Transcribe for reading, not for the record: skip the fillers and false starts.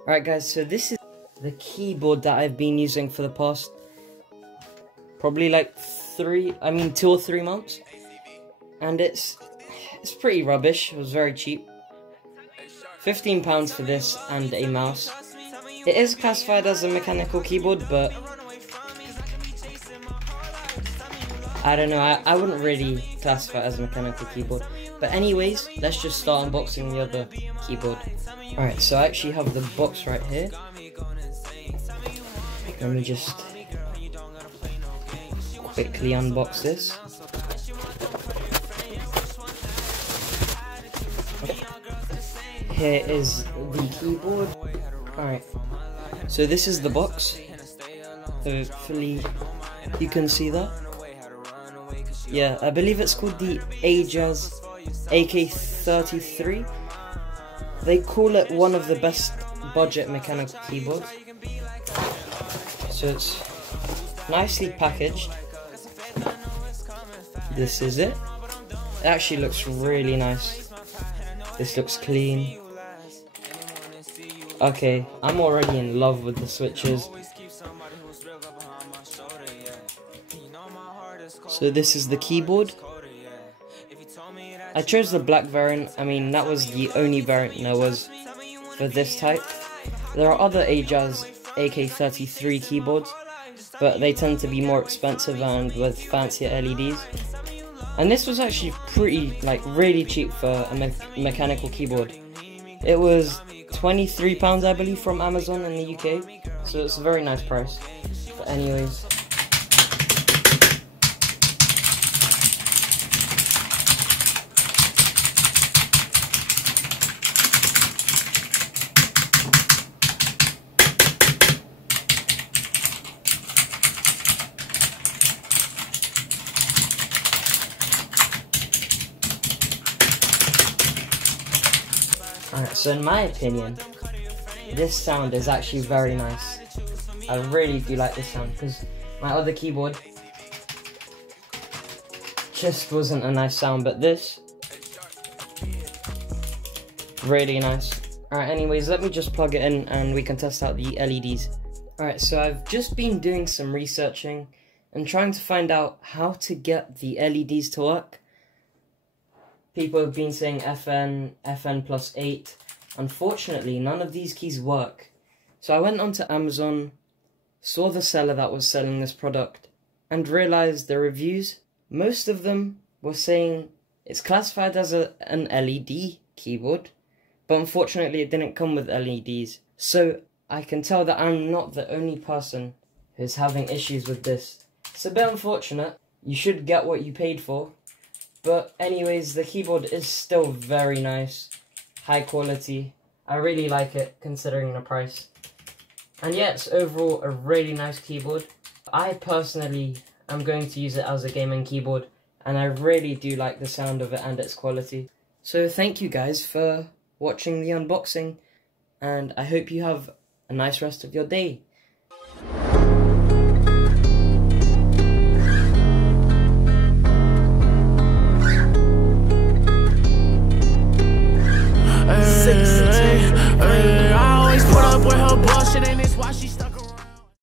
Alright guys, so this is the keyboard that I've been using for the past probably like 2 or 3 months. And it's pretty rubbish. It was very cheap. £15 for this and a mouse. It is classified as a mechanical keyboard, but I don't know, I wouldn't really classify it as a mechanical keyboard. But anyways, let's just start unboxing the other keyboard. Alright, so I actually have the box right here. Let me just quickly unbox this. Here is the keyboard. Alright, so this is the box. Hopefully you can see that. Yeah, I believe it's called the Ajas AK33. They call it one of the best budget mechanical keyboards. So it's nicely packaged. This is it. It actually looks really nice. This looks clean. Okay, I'm already in love with the switches. So this is the keyboard. I chose the black variant. I mean, that was the only variant there was for this type. There are other Ajas AK33 keyboards, but they tend to be more expensive and with fancier LEDs. And this was actually really cheap for a mechanical keyboard. It was £23 I believe from Amazon in the UK, so it's a very nice price. But anyways, alright, so in my opinion, this sound is actually very nice. I really do like this sound, because my other keyboard just wasn't a nice sound, but this, really nice. Alright, anyways, let me just plug it in and we can test out the LEDs. Alright, so I've just been doing some researching and trying to find out how to get the LEDs to work. People have been saying FN, FN plus 8. Unfortunately, none of these keys work. So I went onto Amazon, saw the seller that was selling this product, and realized the reviews, most of them were saying it's classified as an LED keyboard, but unfortunately it didn't come with LEDs. So I can tell that I'm not the only person who's having issues with this. It's a bit unfortunate. You should get what you paid for. But anyways, the keyboard is still very nice, high quality. I really like it considering the price. And yeah, it's overall a really nice keyboard. I personally am going to use it as a gaming keyboard, and I really do like the sound of it and its quality. So thank you guys for watching the unboxing, and I hope you have a nice rest of your day.